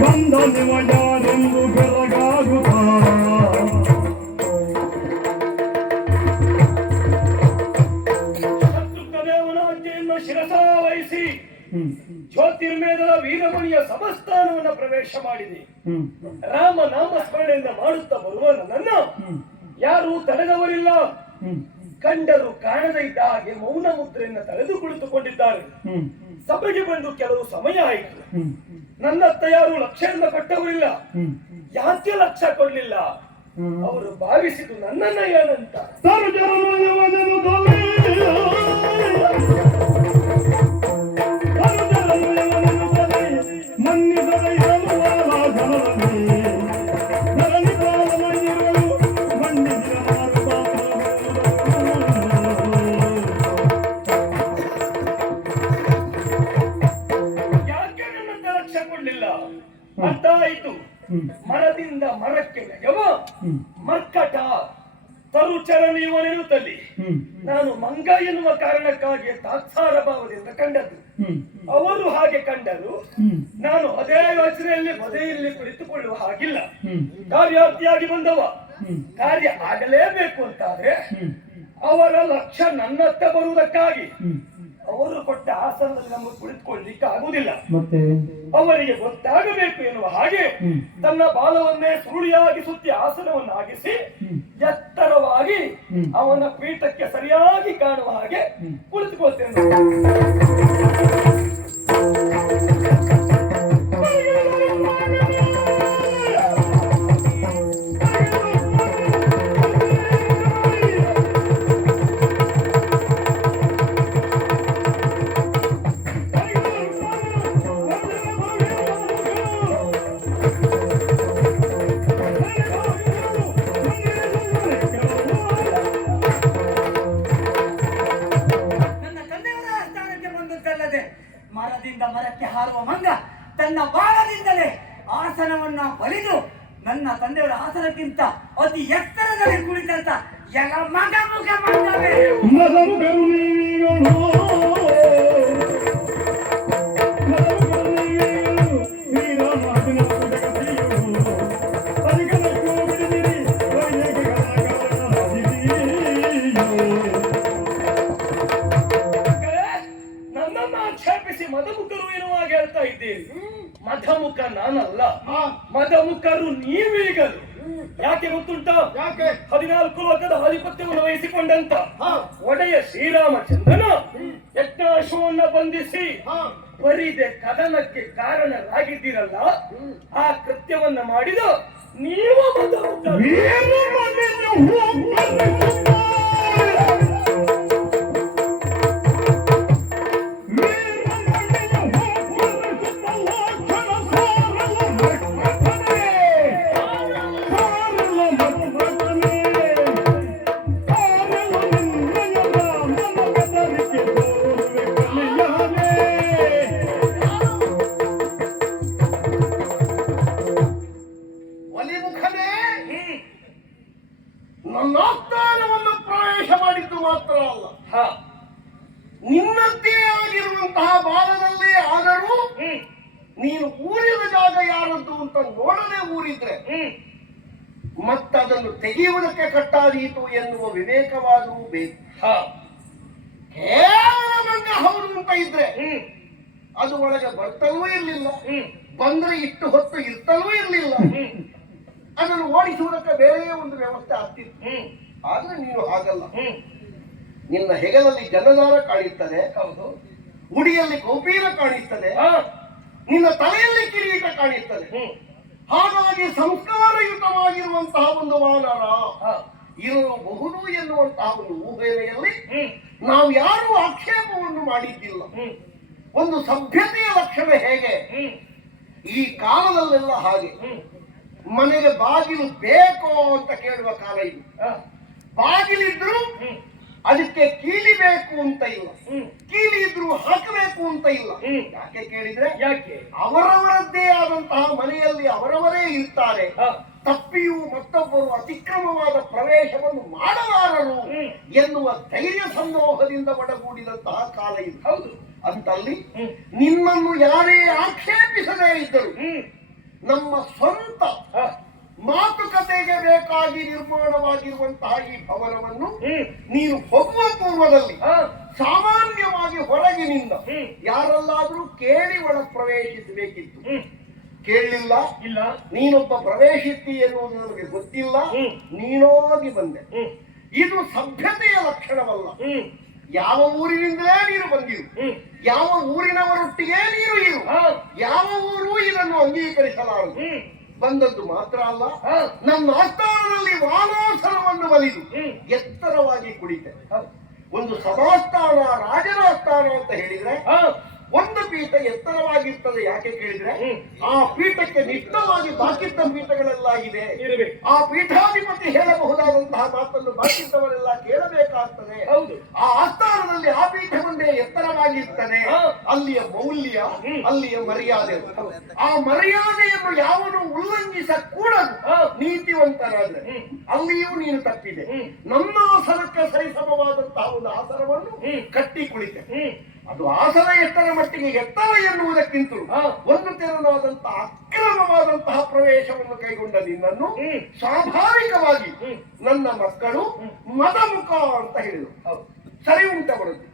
ಬಂದ ನಿವ ಯಾರೆಂದು ಬೆರಗಾಗುತ್ತ ಶತ್ರುಘ್ನದೇವನ ಆಜ್ಞೆಯನ್ನು ಶಿರಸಾವಹಿಸಿ ಜ್ಯೋತಿರ್ಮೇಧದ ವೀರಮಣಿಯ ಸಮಸ್ಥಾನವನ್ನು ಪ್ರವೇಶ ಮಾಡಿದೆ. ರಾಮ ಸ್ಮರಣೆಯಿಂದ ಮಾಡುತ್ತಾ ಬರುವ ನನ್ನನ್ನು ಯಾರು ತಡೆದವರಿಲ್ಲ. ಕಂಡರು ಕಾಣದೇ ಇದ್ದ ಹಾಗೆ ಮೌನ ಮುದ್ರೆಯನ್ನು ತಳೆದು ಕುಳಿತುಕೊಂಡಿದ್ದಾರೆ ಸಭೆಗೆ ಬಂದು ಕೆಲವು ಸಮಯ ಆಯಿತು. ನನ್ನತ್ತ ಯಾರು ಲಕ್ಷದಿಂದ ಕೊಟ್ಟವರಿಲ್ಲ ಯಾಕೆ ಲಕ್ಷ್ಯ ಕೊಡ್ಲಿಲ್ಲ? ಅವರು ಭಾವಿಸಿದ್ದು ನನ್ನನ್ನ ಏನಂತ? ಆಗುವುದಿಲ್ಲ ಮತ್ತೆ? ಅವರಿಗೆ ಗೊತ್ತಾಗಬೇಕು ಎನ್ನುವ ಹಾಗೆ ತನ್ನ ಬಾಲವನ್ನೇ ಸುರುಳಿಯಾಗಿ ಸುತ್ತಿ ಆಸನವನ್ನಾಗಿಸಿ ಎತ್ತರವಾಗಿ ಅವನ ಪೀಠಕ್ಕೆ ಸರಿಯಾಗಿ ಕಾಣುವ ಹಾಗೆ ಕುಳಿತುಕೊಳ್ತೇನೆ ಮದಮುಖರು ಎನ್ನುವಾಗ ಹೇಳ್ತಾ ಇದ್ದೀರಿ. ಮಧಮುಖ ನಾನಲ್ಲ. ಮದಮುಖರು ನೀವೀಗಲು. ಯಾಕೆ ಗೊತ್ತುಂಟ? ಯಾಕೆ? ಹದಿನಾಲ್ಕು ಲೋಕದ ಆಧಿಪತ್ಯವನ್ನು ವಹಿಸಿಕೊಂಡಂತ ಒಡೆಯ ಶ್ರೀರಾಮಚಂದ್ರನ ಯಜ್ಞಾಶ್ವವನ್ನ ಬಂಧಿಸಿ ಬರಿದೆ ಕದನಕ್ಕೆ ಕಾರಣರಾಗಿದ್ದೀರಲ್ಲ ಆ ಕೃತ್ಯವನ್ನ ಮಾಡಿದ ನೀವು ಅದು ಒಳಗೆ ಬರ್ತಲೂ ಇರಲಿಲ್ಲ. ಬಂದ್ರೆ ಇಟ್ಟು ಹೊತ್ತು ಇರ್ತಲೂ ಇರಲಿಲ್ಲ. ಅದನ್ನು ಓಡಿಸುವುದಕ್ಕೆ ಬೇರೆ ಒಂದು ವ್ಯವಸ್ಥೆ ಆಗ್ತಿತ್ತು. ಆದ್ರೆ ನೀನು ಹಾಗಲ್ಲ. ಹ್ಮ್. ನಿನ್ನ ಹೆಗಲಲ್ಲಿ ಜನದಾರ ಕಾಣಿಸ್ತದೆ. ಉಡಿಯಲ್ಲಿ ಗೋಪೀರ ಕಾಣಿಸ್ತದೆ. ನಿನ್ನ ತಲೆಯಲ್ಲಿ ಕಿರೀಟ ಕಾಣಿಸ್ತದೆ. ಹಾಗಾಗಿ ಸಂಸ್ಕಾರಯುತವಾಗಿರುವಂತಹ ಒಂದು ವಾನರ ಇರಬಹುದು ಎನ್ನುವಂತಹ ಒಂದು ಊಹೆಯಲ್ಲಿ ನಾವು ಯಾರೂ ಆಕ್ಷೇಪವನ್ನು ಮಾಡಿದ್ದಿಲ್ಲ. ಒಂದು ಸಭ್ಯತೆಯ ಲಕ್ಷಣ ಹೇಗೆ? ಈ ಕಾಲದಲ್ಲೆಲ್ಲ ಹಾಗೆ. ಮನೆಗೆ ಬಾಗಿಲು ಬೇಕು ಅಂತ ಕೇಳುವ ಕಾಲ ಇದು. ಬಾಗಿಲಿದ್ರು ಅದಕ್ಕೆ ಕೀಲಿ ಬೇಕು ಅಂತ ಇಲ್ಲ. ಕೀಲಿ ಇದ್ರು ಹಾಕಬೇಕು ಅಂತ ಇಲ್ಲ. ಯಾಕೆ ಕೇಳಿದ್ರೆ ಯಾಕೆ? ಅವರವರದ್ದೇ ಆದಂತಹ ಮನೆಯಲ್ಲಿ ಅವರವರೇ ಇರ್ತಾರೆ ತಪ್ಪಿಯೂ ಮತ್ತೊಬ್ಬರು ಅತಿಕ್ರಮವಾದ ಪ್ರವೇಶವನ್ನು ಮಾಡಲಾರರು ಎನ್ನುವ ಧೈರ್ಯ ಸಂದೋಹದಿಂದ ಒಡಗೂಡಿದಂತಹ ಕಾಲ ಇದು. ಹೌದು. ಅಂತಲ್ಲಿ ನಿನ್ನನ್ನು ಯಾರೇ ಆಕ್ಷೇಪಿಸದೇ ಇದ್ದರು ನಮ್ಮ ಸ್ವಂತ ಮಾತುಕತೆಗೆ ಬೇಕಾಗಿ ನಿರ್ಮಾಣವಾಗಿರುವಂತಹ ಈ ಭವನವನ್ನು ನೀನು ಹೋಗುವ ಪೂರ್ವದಲ್ಲಿ ಸಾಮಾನ್ಯವಾಗಿ ಹೊರಗಿನಿಂದ ಯಾರಲ್ಲಾದರೂ ಕೇಳಿ ಒಳ ಪ್ರವೇಶಿಸಬೇಕಿತ್ತು ಕೇಳಲಿಲ್ಲ? ಇಲ್ಲ. ನೀನೊಬ್ಬ ಪ್ರವೇಶಿಸಿ ಎನ್ನುವುದು ನನಗೆ ಗೊತ್ತಿಲ್ಲ. ನೀನೋಗಿ ಬಂದೆ. ಇದು ಸಭ್ಯತೆಯ ಲಕ್ಷಣವಲ್ಲ. ಯಾವ ಊರಿನಿಂದಲೇ ನೀನು ಬಂದಿರು. ಯಾವ ಊರಿನವರೊಟ್ಟಿಗೆ ನೀನು ಇರು. ಯಾವ ಊರು ಇದನ್ನು ಅಂಗೀಕರಿಸಲಾರದು ಬಂದದ್ದು ಮಾತ್ರ ಅಲ್ಲ. ನನ್ನ ಆಸ್ಥಾನದಲ್ಲಿ ವಾಲೋಸನವನ್ನು ಬಲಿದು ಎತ್ತರವಾಗಿ ಹೌದು. ಒಂದು ಸಭಾಸ್ಥಾನ ರಾಜನ ಸ್ಥಾನ ಅಂತ ಹೇಳಿದ್ರೆ ಒಂದು ಪೀಠ ಎತ್ತರವಾಗಿರ್ತದೆ ಯಾಕೆ ಕೇಳಿದ್ರೆ ಆ ಪೀಠಕ್ಕೆ ನಿಷ್ಠವಾಗಿ ಬಾಕಿದ್ದ ಪೀಠಗಳೆಲ್ಲ ಇದೆ ಆ ಪೀಠಾಧಿಪತಿ ಹೇಳಬಹುದಾದಂತಹ ಮಾತನ್ನು ಬಾಕಿದ್ದವರೆಲ್ಲ ಕೇಳಬೇಕಾಗ್ತದೆ. ಹೌದು. ಆ ಆಸ್ಥಾನದಲ್ಲಿ ಆ ಪೀಠವೊಂದೇ ಎತ್ತರವಾಗಿರ್ತದೆ. ಅಲ್ಲಿಯ ಮೌಲ್ಯ ಅಲ್ಲಿಯ ಮರ್ಯಾದೆ. ಆ ಮರ್ಯಾದೆಯನ್ನು ಯಾವನು ಉಲ್ಲಂಘಿಸ ಕೂಡ ನೀತಿವಂತರಾದ್ರೆ. ಅಲ್ಲಿಯೂ ನೀನು ತಪ್ಪಿದೆ. ನಮ್ಮ ಆಸನಕ್ಕೆ ಸರಿಸಮವಾದಂತಹ ಒಂದು ಆಸನವನ್ನು. ಕಟ್ಟಿ ಕುಳಿತೆ ಅದು ಆಸನ ಎತ್ತರ ಮಟ್ಟಿಗೆ ಎತ್ತರ ಎನ್ನುವುದಕ್ಕಿಂತ. ಒಂದು ತೆರನಾದಂತಹ ಅಕ್ರಮವಾದಂತಹ ಪ್ರವೇಶವನ್ನು ಕೈಗೊಂಡ ನಿನ್ನನ್ನು. ಸ್ವಾಭಾವಿಕವಾಗಿ ನನ್ನ ಮಕ್ಕಳು ಮದಮುಖ ಅಂತ ಹೇಳಿದರು. ಸರಿ ಉಂಟ ಬರುತ್ತೆ?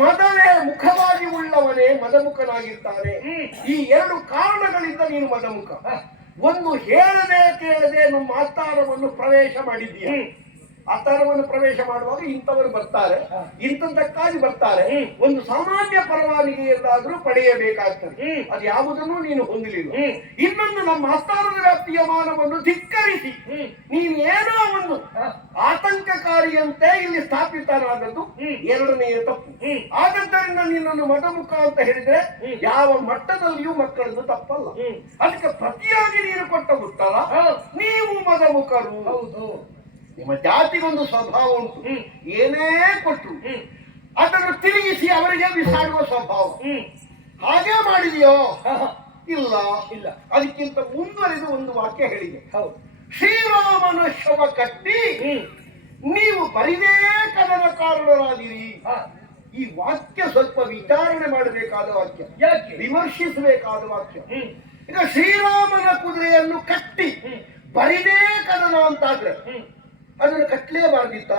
ಮದವೇ ಮುಖವಾಗಿ ಉಳ್ಳವನೇ ಮದಮುಖನಾಗಿರ್ತಾನೆ. ಈ ಎರಡು ಕಾರಣಗಳಿಂದ ನೀನು ಮದಮುಖ. ಒಂದು ಹೇಳದೆ ಕೇಳದೆ ನಮ್ಮ ಆಸ್ಥಾನವನ್ನು ಪ್ರವೇಶ ಮಾಡಿದ್ದೀಯ? ಹ್ಮ್. ಆಸ್ಥಾನವನ್ನು ಪ್ರವೇಶ ಮಾಡುವಾಗ ಇಂಥವರು ಬರ್ತಾರೆ. ಇಂಥದ್ದಕ್ಕಾಗಿ ಬರ್ತಾರೆ. ಒಂದು ಸಾಮಾನ್ಯ ಪರವಾನಗಿಯನ್ನಾದ್ರೂ ಪಡೆಯಬೇಕಾಗ್ತದೆ. ಅದು ಯಾವುದನ್ನು ನೀನು ಹೊಂದಲಿಲ್ಲ. ಇನ್ನೊಂದು ನಮ್ಮ ಆಸ್ಥಾನದ ವ್ಯಾಪ್ತಿಯ ಮಾನವನ್ನು ಧಿಕ್ಕರಿಸಿ. ನೀನೇನೋ ನೀನು ಏನೋ ಒಂದು ಆತಂಕಕಾರಿಯಂತೆ ಇಲ್ಲಿ ಸ್ಥಾಪಿತನಾದದ್ದು. ಎರಡನೆಯ ತಪ್ಪು. ಆದ್ದರಿಂದ ನಿನ್ನನ್ನು ಮಠಮುಖ ಅಂತ ಹೇಳಿದ್ರೆ ಯಾವ ಮಟ್ಟದಲ್ಲಿಯೂ ಮಕ್ಕಳನ್ನು ತಪ್ಪಲ್ಲ. ಅದಕ್ಕೆ ಪ್ರತಿಯಾಗಿ ನೀನು ಕೊಟ್ಟ ಉತ್ತರ ನೀವು ಮದಮುಖರು ಹೌದು. ನಿಮ್ಮ ಜಾತಿಗೊಂದು ಸ್ವಭಾವ ಉಂಟು. ಏನೇ ಕೊಟ್ಟರು ಅದನ್ನು ತಿರುಗಿಸಿ ಅವರಿಗೆ ಬಿಸಾಡುವ ಸ್ವಭಾವ. ಹಾಗೆ ಮಾಡಿದೆಯೋ? ಇಲ್ಲ. ಇಲ್ಲ. ಅದಕ್ಕಿಂತ ಮುಂದುವರೆದು ಒಂದು ವಾಕ್ಯ ಹೇಳಿದೆ. ಹೌದು. ಶ್ರೀರಾಮನ ಶವ ಕಟ್ಟಿ ನೀವು ಬರಿದೇ ಕದನ ಕಾರಣರಾದಿರಿ ಈ ವಾಕ್ಯ ಸ್ವಲ್ಪ ವಿಚಾರಣೆ ಮಾಡಬೇಕಾದ ವಾಕ್ಯ. ಯಾಕೆ? ವಿಮರ್ಶಿಸಬೇಕಾದ ವಾಕ್ಯ. ಈಗ ಶ್ರೀರಾಮನ ಕುದುರೆಯನ್ನು ಕಟ್ಟಿ ಬರಿದೇ ಕದನ ಅಂತಾದ್ರೆ ಅದನ್ನು ಕಟ್ಲೇಬಾರ್ದಿತ್ತ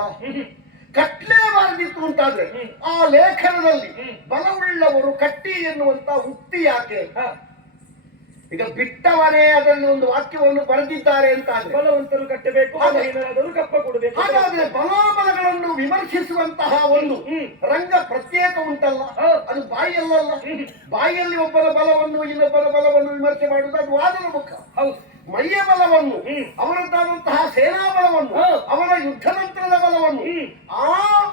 ಕಟ್ಲೇಬಾರ್ದಿತ್ತು ಅಂತಾದ್ರೆ. ಆ ಲೇಖನದಲ್ಲಿ. ಬಲವುಳ್ಳವರು ಕಟ್ಟಿ ಎನ್ನುವಂತ ಉಕ್ತಿ ಯಾಕೆ? ಈಗ ಬಿಟ್ಟವನೇ ಅದನ್ನು ಒಂದು ವಾಕ್ಯವನ್ನು ಬರೆದಿದ್ದಾರೆ ಅಂತ ಬಲವಂತರು ಕಟ್ಟಬೇಕು ಕಪ್ಪ ಕೊಡಬೇಕು. ಹಾಗಾದ್ರೆ ಬಲಾಬಲಗಳನ್ನು ವಿಮರ್ಶಿಸುವಂತಹ ಒಂದು ರಂಗ ಪ್ರತ್ಯೇಕ ಉಂಟಲ್ಲ? ಅದು ಬಾಯಿಯಲ್ಲ. ಬಾಯಿಯಲ್ಲಿ ಒಬ್ಬರ ಬಲವನ್ನು ಇನ್ನೊಬ್ಬರ ಬಲವನ್ನು ವಿಮರ್ಶೆ ಮಾಡುವುದು ಅದು ವಾದನ ಮುಖ. ಹೌದು. ಮೈಯ ಬಲವನ್ನು ಅವರಂತಾದಂತಹ ಅವರದ್ದಾದಂತಹ ಸೇನಾ ಬಲವನ್ನು ಹ. ಅವರ ಯುದ್ಧ ತಂತ್ರದ ಬಲವನ್ನು ಆ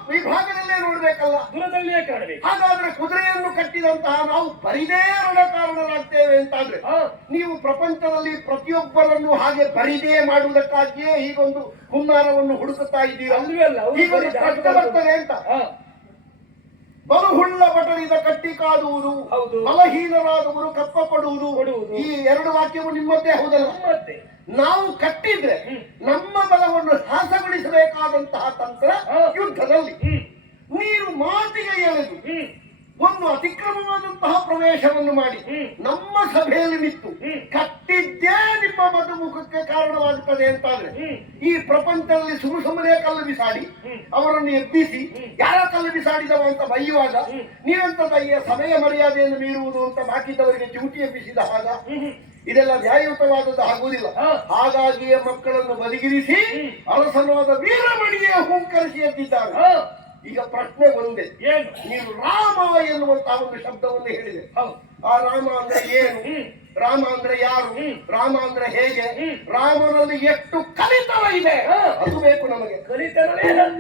ವಿಭಾಗದಲ್ಲೇ ನೋಡಬೇಕಲ್ಲ. ದೂರದಲ್ಲಿಯೇ ಕಾಣಬೇಕು. ಹಾಗಾದ್ರೆ ಕುದುರೆಯನ್ನು ಕಟ್ಟಿದಂತಹ ನಾವು ಬರಿದೇ ರಣಕಾರಣರಾಗ್ತೇವೆ ಅಂತಾದ್ರೆ ಹ, ನೀವು ಪ್ರಪಂಚದಲ್ಲಿ ಪ್ರತಿಯೊಬ್ಬರನ್ನು ಹಾಗೆ ಬರಿದೇ ಮಾಡುವುದಕ್ಕಾಗಿಯೇ ಹೀಗೊಂದು ಹುನ್ನಾರವನ್ನು ಹುಡುಕುತ್ತಾ ಇದ್ದೀರಾ? ಅಲ್ಲ ಹೀಗೊಂದು ಕಷ್ಟ ಬರ್ತದೆ ಅಂತ. ಬಲಹುಳ್ಳ ಬಟರಿದ ಕಟ್ಟಿ ಕಾದುವುದು ಹೌದು. ಬಲಹೀನರಾದವರು ಕಪ್ಪ ಕೊಡುವುದು. ಈ ಎರಡು ವಾಕ್ಯವು ನಿಮ್ಮದ್ದೇ ಹೌದಲ್ಲ? ನಾವು ಕಟ್ಟಿದ್ರೆ ನಮ್ಮ ಬಲವನ್ನು ಹ್ರಾಸಗೊಳಿಸಬೇಕಾದಂತಹ ತಂತ್ರ. ಯುದ್ಧದಲ್ಲಿ. ನೀರು ಮಾತಿಗೆ ಎಳೆದು ಒಂದು ಅತಿಕ್ರಮವಾದಂತಹ ಪ್ರವೇಶವನ್ನು ಮಾಡಿ ನಮ್ಮ ಸಭೆಯಲ್ಲಿ ನಿಂತು. ಕಟ್ಟಿದ್ದೇ ನಿಮ್ಮ ಮಧುಮುಖಕ್ಕೆ ಕಾರಣವಾಗುತ್ತದೆ ಅಂತಾದ್ರೆ ಹ್ಮ್. ಈ ಪ್ರಪಂಚದಲ್ಲಿ ಸುಮ ಸುಮ್ಮನೆ ಕಲ್ಲು ಬಿಸಾಡಿ ಅವರನ್ನು ಎಬ್ಬಿಸಿ. ಯಾರ ಕಲ್ಲು ಬಿಸಾಡಿದವ ಅಂತ ಬೈಯುವಾಗ. ನೀವಂತ ಬೈಯ ಸಮಯ ಮರ್ಯಾದೆಯನ್ನು ಮೀರುವುದು ಅಂತ ಬಾಕಿದವರಿಗೆ ಚೂಟಿ ಎಬ್ಬಿಸಿದ ಹಾಗ ಇದೆಲ್ಲ ನ್ಯಾಯಯುತವಾದದ್ದು ಆಗುವುದಿಲ್ಲ. ಹಾಗಾಗಿಯೇ ಮಕ್ಕಳನ್ನು ಬದಿಗಿರಿಸಿ. ಅರಸನಾದ ವೀರಮಣಿಯೇ ಹೂಂಕರಿಸಿ ಎದ್ದಿದ್ದಾರೆ ಈಗ ಪ್ರಶ್ನೆ ಒಂದೇ. ಏನು? ನೀನು ರಾಮ ಎನ್ನುವಂತಹ ಒಂದು ಶಬ್ದವನ್ನು ಹೇಳಿದೆ. ಹೌದು. ಆ ರಾಮ ಅಂದ್ರೆ ಏನು. ರಾಮ ಅಂದ್ರೆ ಯಾರು. ರಾಮ ಅಂದ್ರೆ ಹೇಗೆ. ರಾಮನಲ್ಲಿ ಎಷ್ಟು ಕಲಿತರ ಇದೆ. ಅದು ಬೇಕು ನಮಗೆ. ಕಲಿತನವೇ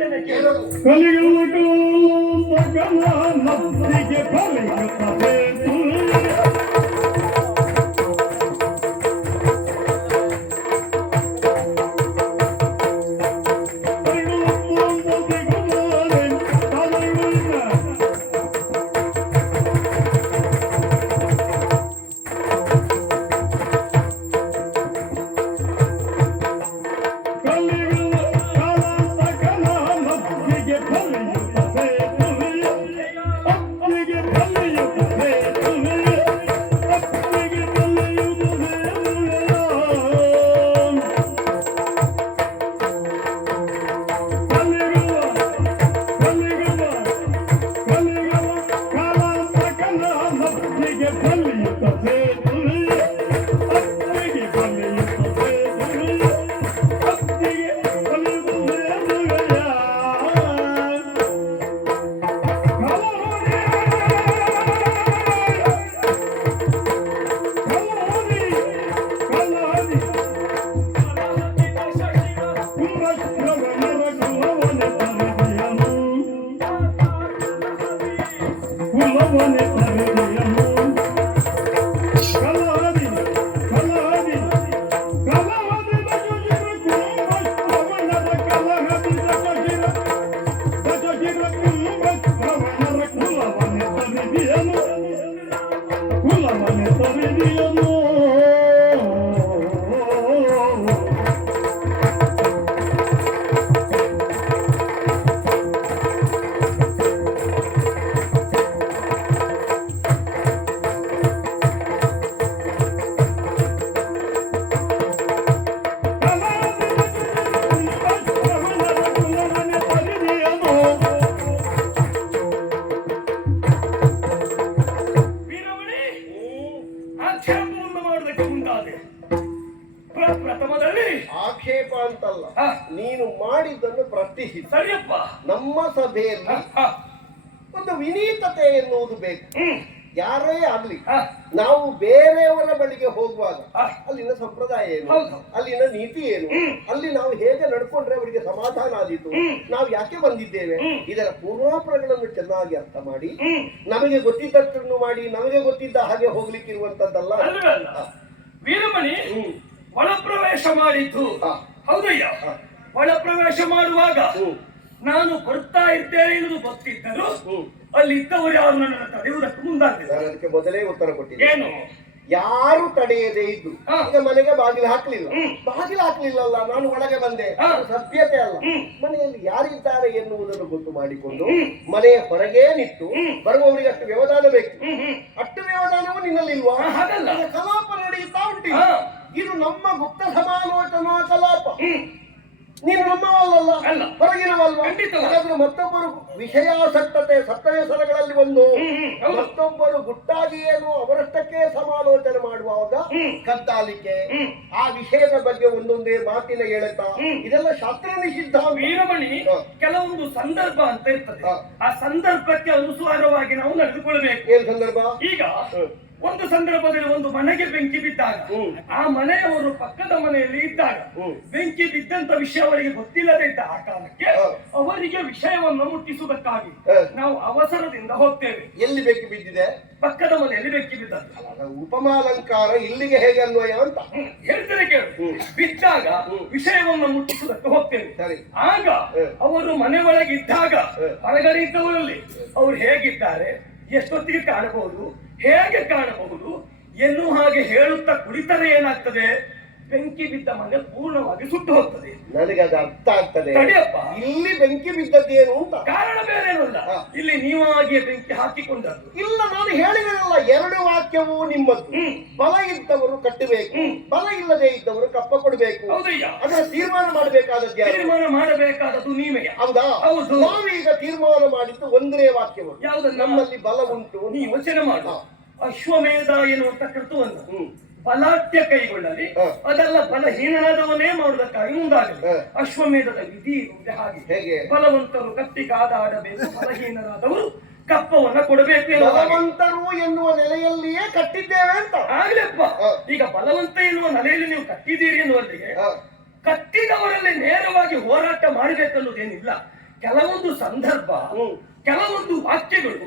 ಯಾಕೆ ಬಂದಿದ್ದೇವೆ? ಇದರ ಪೂರ್ವಾಪರಗಳನ್ನು ಚೆನ್ನಾಗಿ ಅರ್ಥ ಮಾಡಿ. ನಮಗೆ ಗೊತ್ತಿದ್ದಷ್ಟನ್ನು ಮಾಡಿ ನಮಗೆ ಗೊತ್ತಿದ್ದ ಹಾಗೆ ಹೋಗ್ಲಿಕ್ಕೆ ಇರುವಂತದ್ದಲ್ಲ ವೀರಮಣಿ ಹ್ಮ್. ಒಳ ಪ್ರವೇಶ ಮಾಡಿದ್ದು ಹೌದಯ್ಯ? ಒಳಪ್ರವೇಶ ಒಳ ಪ್ರವೇಶ ಮಾಡುವಾಗ ನಾನು ಬರ್ತಾ ಇರ್ತೇನೆ ಎಂದು ಗೊತ್ತಿದ್ದರು ಅಲ್ಲಿ ಇದ್ದವರು ಯಾರು ನನ್ನ ತಡೆಯುವುದಕ್ಕೆ ಮುಂದಾಗಿದ್ದಾರೆ ಅದಕ್ಕೆ ಮೊದಲೇ ಉತ್ತರ ಕೊಟ್ಟಿದ್ದೆ ಏನು? ಯಾರು ತಡೆಯದೇ ಇದ್ದು. ಈಗ ಮನೆಗೆ ಬಾಗಿಲು ಹಾಕ್ಲಿಲ್ಲ. ಬಾಗಿಲು ಹಾಕ್ಲಿಲ್ಲಲ್ಲ ನಾನು ಒಳಗೆ ಬಂದೆ. ಸಭ್ಯತೆ ಅಲ್ಲ. ಮನೆಯಲ್ಲಿ ಯಾರಿದ್ದಾರೆ ಎನ್ನುವುದನ್ನು ಗೊತ್ತು ಮಾಡಿಕೊಂಡು ಮನೆಯ ಹೊರಗೇ ನಿಂತು. ಬರುವವರಿಗೆ ಅಷ್ಟು ವ್ಯವಧಾನ ಬೇಕು. ಅಷ್ಟು ವ್ಯವಧಾನವು ನಿನ್ನಲ್ಲಿಲ್ವಾ? ಕಲಾಪ ನಡೆಯುತ್ತಾ ಉಂಟು ಇದು ನಮ್ಮ ಗುಪ್ತ ಸಮಾಲೋಚನಾ ಕಲಾಪ. ನೀನು ನಮ್ಮವಲ್ಲ. ಹೊರಗಿನವಲ್ವಾ? ಮತ್ತೊಬ್ಬರು ವಿಷಯಾಸಕ್ತತೆ ಒಂದು ಹ್ಮ್, ಹ್ಮ್, ಹೌದು. ಮತ್ತೊಬ್ಬರು ಗುಟ್ಟಾಗಿ ಏನು ಅವರಷ್ಟಕ್ಕೆ ಸಮಾಲೋಚನೆ ಮಾಡುವಾಗ. ಕದ್ದಾಲಿಕೆ ಆ ವಿಷಯದ ಬಗ್ಗೆ ಒಂದೊಂದೇ ಮಾತಿನ ಹೇಳುತ್ತಾ. ಇದೆಲ್ಲ ಶಾಸ್ತ್ರ ನಿಷಿದ್ಧ ವೀರಮಣಿ. ಕೆಲವೊಂದು ಸಂದರ್ಭ ಅಂತ ಇರ್ತದೆ ಆ ಸಂದರ್ಭಕ್ಕೆ ಅನುಸಾರವಾಗಿ ನಾವು ನಡೆದುಕೊಳ್ಬೇಕು ಏನ್ ಸಂದರ್ಭ ಈಗ. ಒಂದು ಸಂದರ್ಭದಲ್ಲಿ ಒಂದು ಮನೆಗೆ ಬೆಂಕಿ ಬಿದ್ದಾಗ ಆ ಮನೆಯವರು ಪಕ್ಕದ ಮನೆಯಲ್ಲಿ ಇದ್ದಾಗ ಬೆಂಕಿ ಬಿದ್ದಂತ ವಿಷಯ ಅವರಿಗೆ ಗೊತ್ತಿಲ್ಲದೆ ಇದ್ದ ಆ ಕಾಲಕ್ಕೆ ಅವರಿಗೆ ವಿಷಯವನ್ನು ಮುಟ್ಟಿಸುವುದಕ್ಕಾಗಿ ನಾವು ಅವಸರದಿಂದ ಹೋಗ್ತೇವೆ. ಎಲ್ಲಿ ಬೆಂಕಿ ಬಿದ್ದಿದೆ? ಪಕ್ಕದ ಮನೆಯಲ್ಲಿ ಬೆಂಕಿ ಬಿದ್ದದ್ದು. ಅಲ್ಲ, ಉಪಮಾಲಂಕಾರ ಇಲ್ಲಿಗೆ ಹೇಗೆ ಅನ್ವಯ ಅಂತ. ಹೇಳ್ತೇನೆ ಕೇಳು. ಬಿದ್ದಾಗ ವಿಷಯವನ್ನು ಮುಟ್ಟಿಸುವುದಕ್ಕೆ ಹೋಗ್ತೇವೆ. ಸರಿ. ಆಗ ಅವರು ಮನೆ ಒಳಗಿದ್ದಾಗ. ಹೊರಗಡೆ ಇದ್ದವರಲ್ಲಿ ಅವ್ರು ಹೇಗಿದ್ದಾರೆ? ಎಷ್ಟೊತ್ತಿಗೆ ಕಾಣಬಹುದು ಹೇಗೆ ಕಾಣಬಹುದು ಎನ್ನುವ ಹಾಗೆ ಹೇಳುತ್ತಾ ಕುಳಿತರೆ ಏನಾಗ್ತದೆ? ಬೆಂಕಿ ಬಿದ್ದ ಮನೆ ಪೂರ್ಣವಾಗಿ ಸುಟ್ಟು ಹೋಗ್ತದೆ. ನನಗೆ ಅದು ಅರ್ಥ ಆಗ್ತದೆ. ತಡಿಯಪ್ಪ. ಇಲ್ಲಿ ಬೆಂಕಿ ಬಿದ್ದದ್ದೇನು ಅಂತ ಕಾರಣ ಬೇರೆ ಇಲ್ಲ ಇಲ್ಲಿ ನೀವಾಗಿಯೇ ಬೆಂಕಿ ಹಾಕಿಕೊಂಡದ್ದು. ಇಲ್ಲ ನಾನು ಹೇಳಿದೆನಲ್ಲ ಎರಡು ವಾಕ್ಯವು ನಿಮ್ಮದು. ಬಲ ಇದ್ದವರು ಕಟ್ಟಬೇಕು. ಬಲ ಇಲ್ಲದೆ ಇದ್ದವರು ಕಪ್ಪ ಕೊಡಬೇಕು. ಅದರ ತೀರ್ಮಾನ ಮಾಡಬೇಕಾದದ್ದು ತೀರ್ಮಾನ ಮಾಡಬೇಕಾದದ್ದು ನೀವೇ. ಹೌದಾ? ಹೌದು. ನಾವೀಗ ತೀರ್ಮಾನ ಮಾಡಿದ್ದು ಒಂದೇ ವಾಕ್ಯವು ಯಾವ್ದು ನಮ್ಮಲ್ಲಿ ಬಲ ಉಂಟು ನೀವು ಯೋಚನೆ ಮಾಡು. ಅಶ್ವಮೇಧ ಎನ್ನುವಂತ ಕೃತವನ್ನು. ಬಲಾಢ್ಯ ಕೈಗೊಳ್ಳಲಿ. ಅದೆಲ್ಲ ಬಲಹೀನನಾದವನೇ ಮಾಡುವುದಕ್ಕಾಗಿ ಮುಂದಾಗಲಿ. ಅಶ್ವಮೇಧದ ವಿಧಿ ಇರುವುದೇ ಹಾಗೆ ಬಲವಂತರು ಕತ್ತಿ ಕಾದಾಡಬೇಕು ಬಲಹೀನರಾದವರು ಕಪ್ಪವನ್ನ ಕೊಡಬೇಕು ಬಲವಂತರು ಎನ್ನುವ ನೆಲೆಯಲ್ಲಿಯೇ ಕಟ್ಟಿದ್ದೇವೆ ಅಂತ ಆಗ್ಲಪ್ಪ ಈಗ ಬಲವಂತ ಎನ್ನುವ ನೆಲೆಯಲ್ಲಿ ನೀವು ಕಟ್ಟಿದ್ದೀರಿ ಎನ್ನುವಲ್ಲಿಗೆ. ಕಟ್ಟಿದವರಲ್ಲಿ ನೇರವಾಗಿ ಹೋರಾಟ ಮಾಡಬೇಕನ್ನುವುದೇನಿಲ್ಲ ಕೆಲವೊಂದು ಸಂದರ್ಭ. ಕೆಲವೊಂದು ವಾಕ್ಯಗಳು.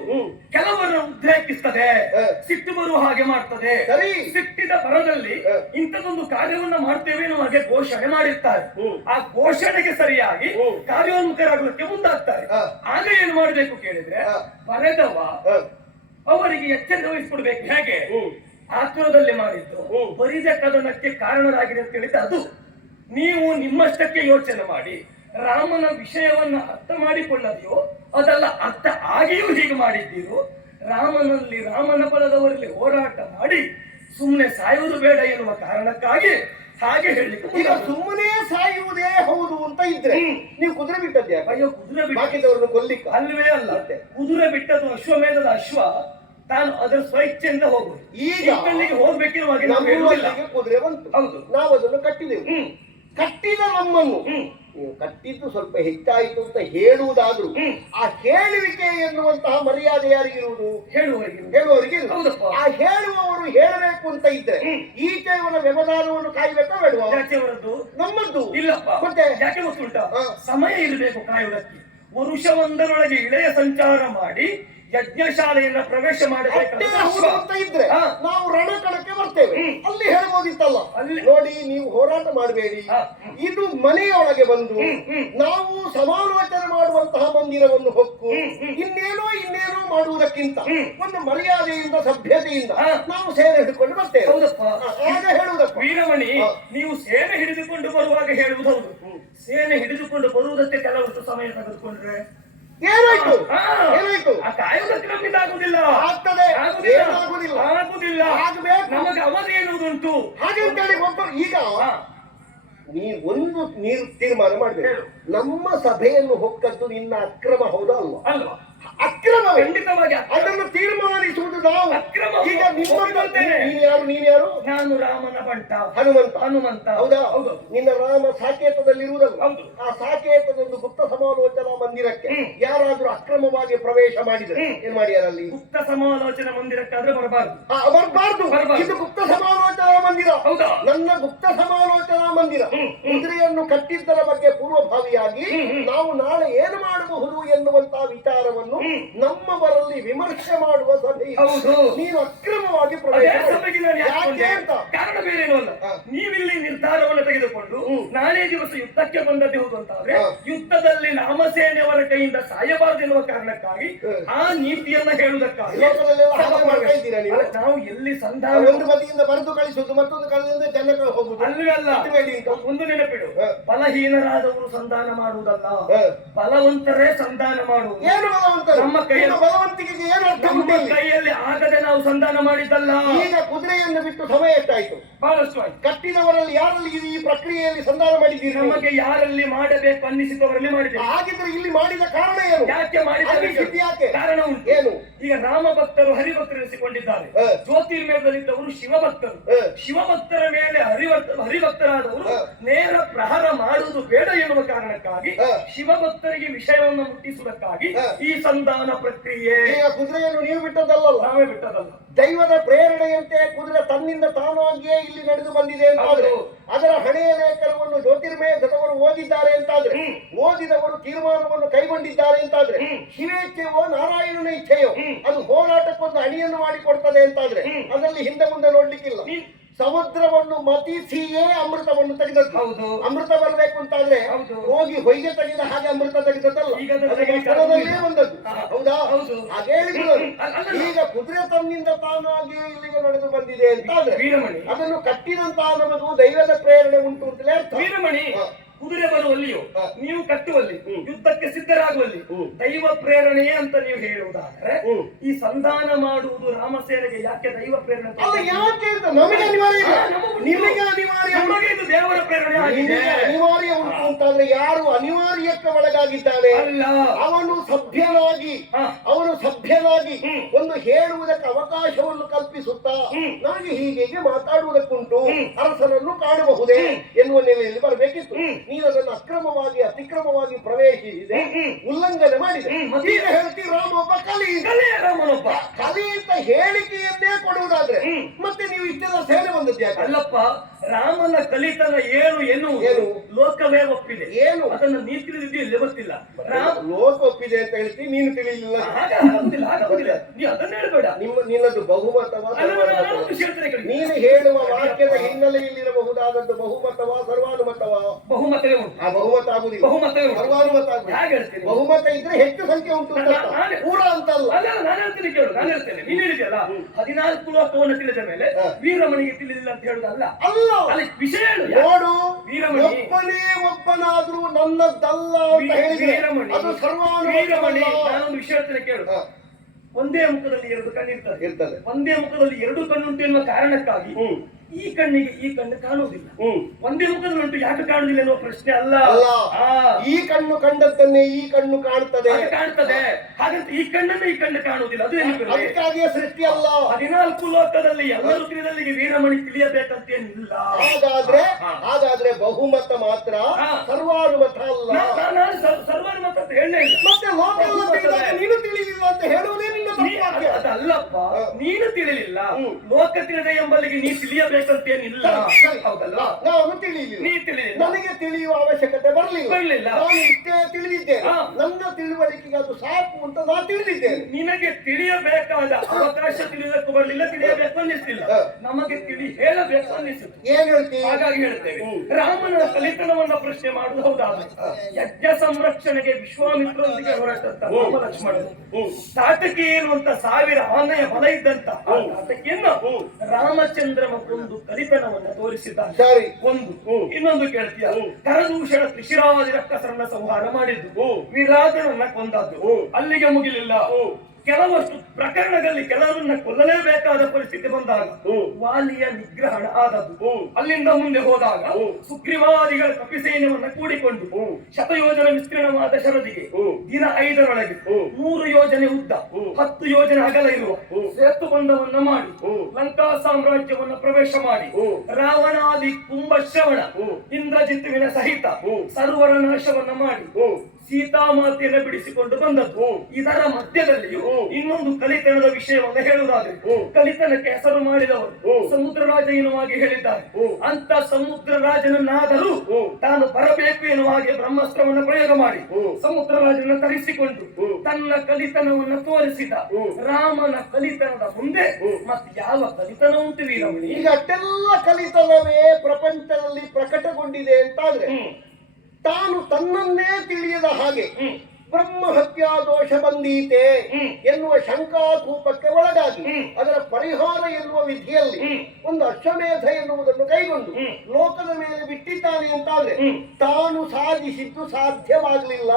ಕೆಲವರ ಉದ್ರೇಕಿಸ್ತದೆ. ಸಿಟ್ಟು ಬರುವ ಹಾಗೆ ಮಾಡ್ತದೆ ಸರಿ. ಸಿಟ್ಟಿದ ಬರದಲ್ಲಿ. ಇಂಥದೊಂದು ಕಾರ್ಯವನ್ನ ಮಾಡ್ತೇವೆ ಹಾಗೆ ಘೋಷಣೆ ಮಾಡಿರ್ತಾರೆ. ಆ ಘೋಷಣೆಗೆ ಸರಿಯಾಗಿ. ಕಾರ್ಯೋನ್ಮುಖರಾಗಲಿಕ್ಕೆ ಮುಂದಾಗ್ತಾರೆ. ಆಗ ಏನು ಮಾಡಬೇಕು ಕೇಳಿದ್ರೆ. ಬರೆದವ ಅವರಿಗೆ ಎಚ್ಚರ ವಹಿಸ್ಬಿಡ್ಬೇಕು ಹೇಗೆ. ಆತುರದಲ್ಲಿ ಮಾಡಿದ್ದು. ಬರಿದ ಕದನಕ್ಕೆ ಕಾರಣರಾಗಿದೆ ಅಂತ ಹೇಳಿದ್ರೆ ಅದು ನೀವು ನಿಮ್ಮಷ್ಟಕ್ಕೆ ಯೋಚನೆ ಮಾಡಿ ರಾಮನ ವಿಷಯವನ್ನ ಅರ್ಥ ಮಾಡಿಕೊಳ್ಳದೆಯೋ ಅದೆಲ್ಲ ಅರ್ಥ ಆಗಿಯೂ ಹೀಗೆ ಮಾಡಿದ್ದೀರೋ ರಾಮನಲ್ಲಿ ರಾಮನ ಬಲದವರಲ್ಲಿ ಹೋರಾಟ ಮಾಡಿ ಸುಮ್ಮನೆ ಸಾಯುವುದು ಬೇಡ ಎನ್ನುವ ಕಾರಣಕ್ಕಾಗಿ ಹಾಗೆ ಹೇಳಿ ಈಗ. ಸುಮ್ಮನೆ ಸಾಯುವುದೇ ಹೌದು ಅಂತ ಇದ್ರೆ ನೀವು ಕುದುರೆ ಬಿಟ್ಟದ್ದೆ ಅಯ್ಯೋ ಕುದುರೆ ಬಿಟ್ಟ ಕೊಲ್ಲಿಕ್ಕೆ? ಅಲ್ಲವೇ ಅಲ್ವೇ ಅಲ್ಲ? ಕುದುರೆ ಬಿಟ್ಟದ್ದು ಅಶ್ವಮೇಧದ ಅಶ್ವ. ತಾನು ಅದರ ಸ್ವಇಚ್ಛೆಯಿಂದ ಹೋಗುದು ಈಗ ಅಲ್ಲಿಗೆ ಹೋಗ್ಬೇಕಿರುವಾಗ ನಮ್ಮ ಕುದುರೆ ಬಂತು. ಹೌದು. ನಾವು ಅದನ್ನು ಕಟ್ಟಿದೆವು ಕಟ್ಟಿದ ನಮ್ಮನ್ನು ಕಟ್ಟಿದ್ದು ಸ್ವಲ್ಪ ಹೆಚ್ಚಾಯಿತು ಅಂತ ಹೇಳುವುದಾದ್ರೂ ಆ ಹೇಳುವಿಕೆ ಎನ್ನುವಂತಹ ಮರ್ಯಾದೆ ಯಾರಿಗಿರುವುದು ಹೇಳುವವರಿಗೆ ಹೇಳುವವರಿಗೆ. ಆ ಹೇಳುವವರು ಹೇಳಬೇಕು ಅಂತ ಇದ್ರೆ ಈ ಈಚೆಯವರ ವ್ಯವಧಾನವನ್ನು ಕಾಯ್ಬೇಕಾ ಬೇಡುವ? ನಮ್ಮದ್ದು. ಇಲ್ಲಪ್ಪ. ಮತ್ತೆ? ಯಾಕೆ ಗೊತ್ತುಂಟ? ಸಮಯ ಇರಬೇಕು ಕಾಯುವುದಕ್ಕೆ. ವರುಷವೊಂದರೊಳಗೆ ಇಳೆಯ ಸಂಚಾರ ಮಾಡಿ ಯಜ್ಞಶಾಲೆಯನ್ನ ಪ್ರವೇಶ ಅಷ್ಟೇ ಮಾಡಬೇಕಾದ ಇದ್ರೆ. ನಾವು ರಣಕಣಕ್ಕೆ ಬರ್ತೇವೆ. ಅಲ್ಲಿ ಹೇಳ್ಬೋದಿತ್ತಲ್ಲ ಅಲ್ಲಿ- ನೋಡಿ ನೀವು ಹೋರಾಟ ಮಾಡಬೇಡಿ. ಇದು ಮನೆಯೊಳಗೆ ಬಂದು. ನಾವು ಸಮಾಲೋಚನೆ ಮಾಡುವಂತಹ ಮಂದಿರವನ್ನು ಹೊಕ್ಕು. ಇನ್ನೇನೋ ಇನ್ನೇನೋ ಮಾಡುವುದಕ್ಕಿಂತ ಒಂದು ಮರ್ಯಾದೆಯಿಂದ ಸಭ್ಯತೆಯಿಂದ. ನಾವು ಸೇನೆ ಹಿಡಿದುಕೊಂಡು ಬರ್ತೇವೆ ಆಗ ಹೇಳುವುದಪ್ಪ ವೀರಮಣಿ ನೀವು ಸೇನೆ ಹಿಡಿದುಕೊಂಡು ಬರುವಾಗ ಹೇಳುವುದು ಹೌದು ಸೇನೆ ಹಿಡಿದುಕೊಂಡು ಬರುವುದಕ್ಕೆ ಕೆಲವಷ್ಟು ಸಮಯ ತೆಗೆದುಕೊಂಡ್ರೆ ಏನಾಯ್ತು. ಏನಾಯ್ತು? ನಮ್ಮಿಂದ ಆಗುದಿಲ್ಲ. ಆಗ್ತದೆ. ಆಗುದಿಲ್ಲ. ಏನಾಗುದಿಲ್ಲ. ಆಗುದಿಲ್ಲ. ಆಗಬೇಕು. ನಮಗೆ ಅವಧಿ ಎನ್ನುವುದುಂಟು. ಹಾಗೆ ಅಂತೇಳಿ ಒಬ್ಬ ಈಗ. ನೀ ಒಂದು ನೀರು ತೀರ್ಮಾನ ಮಾಡಬೇಕು. ನಮ್ಮ ಸಭೆಯನ್ನು ಹೊಕ್ಕದ್ದು ನಿನ್ನ ಅಕ್ರಮ ಹೌದಾ ಅಲ್ವಾ? ಅಲ್ವಾ? ಅಕ್ರಮ ಖಂಡಿತವಾಗಿ. ಅದನ್ನು ತೀರ್ಮಾನಿಸುವುದು ನಾವು. ಅಕ್ರಮ ಈಗ ನಿಮ್ಮ ನೀನ್ ಯಾರು? ನೀನು ಯಾರು? ನಾನು ರಾಮನ ಬಂಟ ಹನುಮಂತ. ಹನುಮಂತ. ಹೌದಾ? ಹೌದು. ನಿನ್ನ ರಾಮ ಸಾಕೇತದಲ್ಲಿರುವುದಲ್ಲ. ಹೌದು. ಆ ಸಾಕೇತದೊಂದು ಗುಪ್ತ ಸಮಾಲೋಚನಾ ಮಂದಿರಕ್ಕೆ. ಯಾರಾದ್ರೂ ಅಕ್ರಮವಾಗಿ ಪ್ರವೇಶ ಮಾಡಿದರೆ ಏನ್ ಮಾಡ್ಯಾರಲ್ಲಿ ಗುಪ್ತ ಸಮಾಲೋಚನಾ ಮಂದಿರಕ್ಕಾದ್ರೆ ಬರಬಾರ್ದು. ಬರಬಾರ್ದು. ಇದು ಗುಪ್ತ ಸಮಾಲೋಚನಾ ಮಂದಿರ. ಹೌದಾ? ನನ್ನ ಗುಪ್ತ ಸಮಾಲೋಚನಾ ಮಂದಿರ. ಕುದುರೆಯನ್ನು ಕಟ್ಟಿದ್ದರ ಬಗ್ಗೆ ಪೂರ್ವಭಾವಿಯಾಗಿ. ನಾವು ನಾಳೆ ಏನು ಮಾಡಬಹುದು ಎನ್ನುವಂತಹ ವಿಚಾರವನ್ನು. ನಮ್ಮವರಲ್ಲಿ ವಿಮರ್ಶೆ ಮಾಡುವ ಸಭೆ ಹೌದು. ನೀನು ಅಕ್ರಮವಾಗಿ ಅದೇ ಪ್ರವೇಶ ಮಾಡಿ. ಸಭೆಗೆ ನಾನು ಯಾಕೆ ಯಾಕೆ ಬಂದೆ? ಅಂತ ಕಾರಣ ಬೇರೇನೂ ಅಲ್ಲ ಹಾ. ನೀವಿಲ್ಲಿ ನಿರ್ಧಾರವನ್ನು ತೆಗೆದುಕೊಂಡು ಹ್ಮ್. ನಾಳೆ ದಿವಸ ಯುದ್ಧಕ್ಕೆ ಬಂದದ್ದು ಹೌದು ಅಂತಾದ್ರೆ ಹಾ. ಯುದ್ಧದಲ್ಲಿ ನಾಮಸೇನೆಯವರ ಕೈಯಿಂದ ಸಾಯಬಾರದೆನ್ನುವ ಕಾರಣಕ್ಕಾಗಿ ಹ್ಮ್. ಆ ನೀತಿಯನ್ನ ಹೇಳುವುದಕ್ಕಾಗಿ ಲೋಕದಲ್ಲೆಲ್ಲ ಹಾಗೆ ಸಭೆ ಮಾಡ್ತಾ ಇದ್ದೀರಾ ನೀವು? ಅಲ್ಲ, ನಾವು ಎಲ್ಲಿ ಸಂಧಾನ ಒಂದು ಬದಿಯಿಂದ ಬರೆದು ಕಳಿಸುವುದು ಮತ್ತೊಂದು ಕಡೆಯಿಂದ ಜನಕ್ಕೆ ಹೋಗುದು ಅಲ್ಲವೇ ಅಲ್ಲ ಅಂತ. ಒಂದು ನೆನಪಿಡು ಹಾ. ಬಲಹೀನರಾದವರು ಸಂಧಾನ ಮಾಡುವುದಲ್ಲ ಹಾ. ಬಲವಂತರೇ ಸಂಧಾನ ಮಾಡುವುದು ಏನು ಬಲವಂತರು ನಮ್ಮ ಕೈಯಲ್ಲಿ- ಭಗವಂತಿಗೆ ಏನು ಅರ್ಥ ನಮ್ಮ ಕೈಯಲ್ಲಿ ಆಗದೆ ನಾವು ಸಂಧಾನ ಮಾಡಿದ್ದಲ್ಲ. ಈಗ ಕುದುರೆಯನ್ನು ಬಿಟ್ಟು ಸಮಯ ಎಷ್ಟಾಯ್ತು? ಬಹಳಷ್ಟು ಆಯ್ತು. ಕಟ್ಟಿದವರಲ್ಲಿ ಯಾರಲ್ಲಿ ಈ ಪ್ರಕ್ರಿಯೆಯಲ್ಲಿ ಸಂಧಾನ ಮಾಡಿದ್ದೀರಿ? ನಮಗೆ ಯಾರಲ್ಲಿ ಮಾಡಬೇಕು ಅನ್ನಿಸಿದವರಲ್ಲಿ ಮಾಡಿದ್ದೇವೆ. ಹಾಗಿದ್ರೆ ಇಲ್ಲಿ ಮಾಡಿದ ಕಾರಣ ಏನು? ಯಾಕೆ ಮಾಡಿದ ಯಾಕೆ? ಕಾರಣ ಉಂಟು. ಏನು? ಈಗ ರಾಮ ಭಕ್ತರು ಹರಿಭಕ್ತರು ಎನಿಸಿಕೊಂಡಿದ್ದಾರೆ. ಹ. ಜ್ಯೋತಿರ್ಮೇಳದಲ್ಲಿದ್ದವರು ಶಿವಭಕ್ತರು. ಶಿವಭಕ್ತರ ಮೇಲೆ ಹರಿಭಕ್ತ ಹರಿಭಕ್ತರಾದವರು ನೇರ ಪ್ರಹಾರ ಮಾಡುವುದು ಬೇಡ ಎನ್ನುವ ಕಾರಣಕ್ಕಾಗಿ. ಶಿವಭಕ್ತರಿಗೆ ವಿಷಯವನ್ನು ಮುಟ್ಟಿಸುವುದಕ್ಕಾಗಿ ಈ ಈ ಸಂಧಾನ ಪ್ರಕ್ರಿಯೆ ಈಗ ಕುದುರೆಯನ್ನು ನೀವು ಬಿಟ್ಟದಲ್ಲ ನಾವೇ ಬಿಟ್ಟದಲ್ಲ ದೈವದ ಪ್ರೇರಣೆಯಂತೆ ಕುದುರೆ ತನ್ನಿಂದ ತಾನಾಗಿಯೇ ಇಲ್ಲಿ ನಡೆದು ಬಂದಿದೆ ಅಂತಾದ್ರೆ. ಅದರ ಹಣೆಯ ಲೇಖನವನ್ನು ಜ್ಯೋತಿರ್ಮಯದವರು ಓದಿದ್ದಾರೆ ಅಂತಾದ್ರೆ. ಓದಿದವರು ತೀರ್ಮಾನವನ್ನು ಕೈಗೊಂಡಿದ್ದಾರೆ ಅಂತಾದ್ರೆ. ಶಿವೇಚ್ಛೆಯೋ ನಾರಾಯಣನ ಇಚ್ಛೆಯೋ. ಅದು ಹೋರಾಟಕ್ಕೊಂದು ಅಣಿಯನ್ನು ಮಾಡಿಕೊಡ್ತದೆ ಅಂತಾದ್ರೆ. ಅದರಲ್ಲಿ ಹಿಂದೆ ಮುಂದೆ ನೋಡ್ಲಿಕ್ಕಿಲ್ಲ ಸಮುದ್ರವನ್ನು ಮತಿಸಿಯೇ ಅಮೃತವನ್ನು ತೆಗೆದದ್ದು. ಹೌದು. ಅಮೃತ ಬರಬೇಕು ಅಂತಾದ್ರೆ ಆದ್ರೆ ಹೋಗಿ ಹೊಯ್ಗೆ ತೆಗೆದ ಹಾಗೆ ಅಮೃತ ತೆಗೆದದ್ದಲ್ಲ. ಬಂದದ್ದು ಹೌದಾ. ಹೌದು. ಹಾಗೆ. ಈಗ ಕುದುರೆ ತನ್ನಿಂದ ತಾನಾಗಿ ಇಲ್ಲಿಗೆ ನಡೆದು ಬಂದಿದೆ ವೀರಮಣಿ. ಅದನ್ನು ಕಟ್ಟಿದಂತಹ ನಮಗೂ ದೈವದ ಪ್ರೇರಣೆ ಉಂಟು ಅಂತಲೇ ಅರ್ಥ. ಕುದುರೆ ಬರುವಲ್ಲಿಯೋ. ನೀವು ಕಟ್ಟುವಲ್ಲಿ. ಯುದ್ಧಕ್ಕೆ ಸಿದ್ಧರಾಗುವಲ್ಲಿ. ದೈವ ಪ್ರೇರಣೆಯೇ ಅಂತ ನೀವು ಹೇಳುವುದಾದ್ರೆ ಈ ಸಂಧಾನ ಮಾಡುವುದು ರಾಮಸೇನೆಗೆ ಯಾಕೆ ದೈವ ಪ್ರೇರಣೆ ಯಾಕೆ ನಮಗೆ ಅನಿವಾರ್ಯ ನಿಮಗೆ ಇದು ದೇವರ ಪ್ರೇರಣೆ ಆಗಿದೆ. ಅನಿವಾರ್ಯ ಉಂಟು ಅಂತಂದ್ರೆ ಯಾರು ಅನಿವಾರ್ಯಕ್ಕೆ ಒಳಗಾಗಿದ್ದಾನೆ? ಅಲ್ಲ. ಅವನು ಸಭ್ಯನಾಗಿ ಅವನು ಸಭ್ಯನಾಗಿ ಒಂದು ಹೇಳುವುದಕ್ಕೆ ಅವಕಾಶವನ್ನು ಕಲ್ಪಿಸುತ್ತಾ. ನನಗೆ ಹೀಗೆ ಹೀಗೆ ಮಾತಾಡುವುದಕ್ಕುಂಟು ಅರಸರನ್ನು ಅರಸನನ್ನು ಕಾಣಬಹುದೇ ಎನ್ನುವ ನೆಲೆಯಲ್ಲಿ ಬರಬೇಕಿತ್ತು. ನೀನು ಅದನ್ನು ಅಕ್ರಮವಾಗಿ ಅತಿಕ್ರಮವಾಗಿ ಪ್ರವೇಶಿಸಿದೆ. ಉಲ್ಲಂಘನೆ ಮಾಡಿದೆ? ಈಗ ಹೇಳ್ತೀವಿ ರಾಮ ಒಬ್ಬ ಕಲಿ ರಾಮನೊಬ್ಬ. ಕಲಿ ಅಂತ ಹೇಳಿಕೆಯನ್ನೇ ಕೊಡುವುದಾದ್ರೆ ಮತ್ತೆ ನೀವು ಇಷ್ಟೆಲ್ಲ ಸೇನೆ ಬಂದದ್ದು ಯಾಕೆ ಅಲ್ಲಪ್ಪ ರಾಮನ ಕಲಿತನ ಏನು ಏನು ಏನು? ಲೋಕವೇ ಒಪ್ಪಿದೆ. ಏನು? ಅದನ್ನ ನೀನ್ ತಿಳಿದಿದ್ದು ಇಲ್ಲಿ ಗೊತ್ತಿಲ್ಲ. ರಾಮ ಲೋಕ ಒಪ್ಪಿದೆ ಅಂತ ಹೇಳ್ತೀನಿ ನೀನು ತಿಳಿಲಿಲ್ಲ. ನೀ ಅದನ್ನ ಹೇಳ್ಬೇಡ. ನಿಮ್ಮ ನಿನ್ನದು ಬಹುಮತವ. ನೀನು ಹೇಳುವ ವಾಕ್ಯದ ಹಿನ್ನೆಲೆಯಲ್ಲಿರಬಹುದಾದದ್ದು ಬಹುಮತವಾ ಸರ್ವಾನುಮತವಾ? ಬಹುಮತವೇ ಉಂಟು. ಆ ಬಹುಮತ ಆಗುದಿಲ್ಲ. ಬಹುಮತವೇ ಸರ್ವಾನುಮತ ಹೇಳ್ತೀನಿ. ಬಹುಮತ ಇದ್ರೆ ಹೆಚ್ಚು ಸಂಖ್ಯೆ ಉಂಟು ಪೂರ ಅಂತ ಅಲ್ಲ ನಾನು ಹೇಳ್ತೀನಿ ಕೇಳು ನಾನು ಹೇಳ್ತೇನೆ. ನೀನು ಹೇಳಿದ್ಯಲ್ಲ ಹದಿನಾಲ್ಕು ಲೋಕವನ್ನು ತಿಳಿದ ಮೇಲೆ. ವೀರಮಣಿಗೆ ತಿಳಿದಿಲ್ಲ ಅಂತ ಹೇಳುದಲ್ಲ. ಅಲ್ಲ ಅಲ್ಲಿ ವಿಷಯ ಹೇಳು. ನೋಡು ವೀರಮಣಿ. ಒಬ್ಬನೇ ಒಬ್ಬನಾದ್ರೂ ನನ್ನದಲ್ಲ ಅಂತ ವೀ- ಹೇಳಿದ್ರೆ ವೀರಮಣಿ. ಅದು ವೀರಮಣಿ ಸರ್ವಾನುಮತ ನಾನೊಂದು ವಿಷಯ ಹೇಳ್ತೇನೆ ಕೇಳು. ಒಂದೇ ಮುಖದಲ್ಲಿ ಎರಡು ಕಣ್ಣು ಇರ್ತದೆ. ಒಂದೇ ಮುಖದಲ್ಲಿ ಎರಡು ಕಣ್ಣುಂಟು ಎನ್ನುವ ಕಾರಣಕ್ಕಾಗಿ ಹ್ಮ್. ಈ ಕಣ್ಣಿಗೆ ಈ ಕಣ್ಣು ಕಾಣುವುದಿಲ್ಲ. ಹ್ಮ್. ಒಂದೇ ಮುಖದಲ್ಲಿ ಉಂಟು ಯಾಕೆ ಕಾಣುವುದಿಲ್ಲ ಎನ್ನುವ ಪ್ರಶ್ನೆ ಅಲ್ಲ. ಈ ಕಣ್ಣು ಕಂಡದ್ದನ್ನೇ ಈ ಕಣ್ಣು ಕಾಣುತ್ತದೆ ಅದು ಕಾಣ್ತದೆ. ಹಾಗಂತ ಈ ಕಣ್ಣನ್ನು ಈ ಕಣ್ಣು ಕಾಣುವುದಿಲ್ಲ. ಅದು ಅದಕ್ಕಾಗಿಯೇ ಸೃಷ್ಟಿ ಅಲ್ಲ. ಹದಿನಾಲ್ಕು ಲೋಕದಲ್ಲಿ ಎಲ್ಲ ಋತುವಿನಲ್ಲಿ ವೀರಮಣಿ ತಿಳಿಯಬೇಕಂತೇನಿಲ್ಲ ಹಾಗಾದ್ರೆ ಹಾಗಾದ್ರೆ ಬಹುಮತ ಮಾತ್ರ. ಸರ್ವಾನುಮತ ಅಲ್ಲ. ಸರ್ವಾನುಮತ ನಾನು ಅಂತ ಹೇಳಲೇ ಇಲ್ಲ. ಮತ್ತೆ ಲೋಕ ನೀನು ತಿಳಿದಿಲ್ಲ ಅಂತ ಹೇಳುವುದೇ ನಿನ್ನ. ಅದಲ್ಲಪ್ಪ ನೀನು ತಿಳಿಲಿಲ್ಲ. ಹ್ಮ್. ಲೋಕ ತಿಳಿದ ಎಂಬಲ್ಲಿಗೆ ನೀ ತಿಳಿಯಬೇಕಂತೇನಿಲ್ಲ ಸರಿ, ಏನಿಲ್ಲ. ಹೌದಲ್ಲ ನಾವು ತಿಳಿಲಿಲ್ಲ ನೀ ತಿಳಿಲಿಲ್ಲ ನನಗೆ ತಿಳಿಯುವ ಅವಶ್ಯಕತೆ ಬರಲಿಲ್ಲ. ಬರಲಿಲ್ಲ. ನಾನು ಇಷ್ಟೇ ತಿಳಿದಿದ್ದೆ. ನನ್ನ ತಿಳುವಳಿಕೆಗೆ ಅದು ಸಾಕು ಅಂತ ನಾನು ತಿಳಿದಿದ್ದೇನೆ ನಿನಗೆ ತಿಳಿಯಬೇಕಾದ ಅವಕಾಶ ತಿಳಿಯಬೇಕು ಬರಲಿಲ್ಲ ತಿಳಿಯಬೇಕು ನಮಗೆ ತಿಳಿ ಹೇಳಬೇಕು ಅನ್ನಿಸಿತು. ಏನ್ ಹೇಳ್ತೀವಿ ಹಾಗಾಗಿ ಹೇಳ್ತೇವೆ. ರಾಮನ ಕಲಿತನವನ್ನ ಪ್ರಶ್ನೆ ಮಾಡುದು ಹೌದಾದ? ಯಜ್ಞ ಸಂರಕ್ಷಣೆಗೆ ವಿಶ್ವಾಮಿತ್ರರೊಂದಿಗೆ ಹೊರಟಂತ ಲಕ್ಷ್ಮಣರು. ಹ್ಮ್. ತಾಟಕಿ ಎನ್ನುವಂತ ಸಾವಿರ ಆನೆಯ ಹೊಲ ಇದ್ದಂತ. ತಾಟಕಿಯನ್ನು ಹ್ಮ್. ರಾಮಚಂದ್ರನ ಕೊಂದು ಕಲಿತನವನ್ನು ತೋರಿಸಿದ್ದಾರೆ ಸರಿ ಒಂದು. ಇನ್ನೊಂದು ಕೇಳ್ತೀಯ. ಕರದೂಷಣ ತ್ರಿಶಿರಾದಿ ರಕ್ತ ಸಂಹಾರ ಮಾಡಿದ್ದು. ವಿರಾಜನನ್ನ ಕೊಂದದ್ದು. ಅಲ್ಲಿಗೆ ಮುಗಿಲಿಲ್ಲ. ಕೆಲವಷ್ಟು ಪ್ರಕರಣಗಳಲ್ಲಿ ಕೆಲವರನ್ನ ಕೊಲ್ಲಲೇಬೇಕಾದ ಪರಿಸ್ಥಿತಿ ಬಂದಾಗ. ವಾಲಿಯ ನಿಗ್ರಹಣ ಆದದ್ದು ಅಲ್ಲಿಂದ ಮುಂದೆ ಹೋದಾಗ. ಸುಗ್ರೀವಾದಿಗಳ ಕಪಿಸೈನ್ಯವನ್ನ ಕೂಡಿಕೊಂಡು. ಶತಯೋಜನ ವಿಸ್ತೀರ್ಣವಾದ ಶರದಿಗೆ. ದಿನ ಐದರೊಳಗೆ. ಮೂರು ಯೋಜನೆ ಉದ್ದ. ಹತ್ತು ಯೋಜನೆ ಅಗಲ ಇರುವ ಸೇತು ಸೇತುಬಂಧವನ್ನ ಮಾಡಿ. ಲಂಕಾ ಸಾಮ್ರಾಜ್ಯವನ್ನ ಪ್ರವೇಶ ಮಾಡಿ. ರಾವಣಾದಿ ಕುಂಭ ಶ್ರವಣ ಇಂದ್ರಜಿತ್ತುವಿನ ಸಹಿತ ಸರ್ವರ ನಾಶವನ್ನ ಮಾಡಿ. ಸೀತಾಮಾತೆಯನ್ನು ಬಿಡಿಸಿಕೊಂಡು ಬಂದದ್ದು. ಇದರ ಮಧ್ಯದಲ್ಲಿಯೂ ಇನ್ನೊಂದು ಕಲಿತನದ ವಿಷಯವನ್ನು ಹೇಳುವುದಾದ್ರೆ. ಕಲಿತನಕ್ಕೆ ಹೆಸರು ಮಾಡಿದವರು. ಸಮುದ್ರ ರಾಜ ಎನ್ನುವಾಗಿ ಹೇಳಿದ್ದಾರೆ. ಅಂತ ಸಮುದ್ರ ರಾಜನನ್ನಾದರೂ ತಾನು ಬರಬೇಕು ಎನ್ನುವ ಹಾಗೆ ಬ್ರಹ್ಮಾಸ್ತ್ರವನ್ನು ಪ್ರಯೋಗ ಮಾಡಿ. ಸಮುದ್ರ ರಾಜನ ತರಿಸಿಕೊಂಡು ತನ್ನ ಕಲಿತನವನ್ನು ತೋರಿಸಿದ ರಾಮನ ಕಲಿತನದ ಮುಂದೆ. ಮತ್ತೆ ಯಾವ ಕಲಿತನ ಉಂಟು ಈಗ ಅಷ್ಟೆಲ್ಲ ಕಲಿತನವೇ ಪ್ರಪಂಚದಲ್ಲಿ ಪ್ರಕಟಗೊಂಡಿದೆ ಅಂತಾದ್ರೆ ತಾನು ತನ್ನನ್ನೇ ತಿಳಿಯದ ಹಾಗೆ ಬ್ರಹ್ಮ ಹತ್ಯಾ ದೋಷ ಬಂದೀತೆ. ಎನ್ನುವ ಶಂಕಾಕೂಪಕ್ಕೆ ಒಳಗಾಗಿ ಅದರ ಪರಿಹಾರ ಎನ್ನುವ ವಿಧಿಯಲ್ಲಿ ಒಂದು ಅಶ್ವಮೇಧ ಎನ್ನುವುದನ್ನು ಕೈಗೊಂಡು ಲೋಕದ ಮೇಲೆ ಬಿಟ್ಟಿದ್ದಾನೆ ಅಂತಾದ್ರೆ. ತಾನು ಸಾಧಿಸಿದ್ದು ಸಾಧ್ಯವಾಗಲಿಲ್ಲ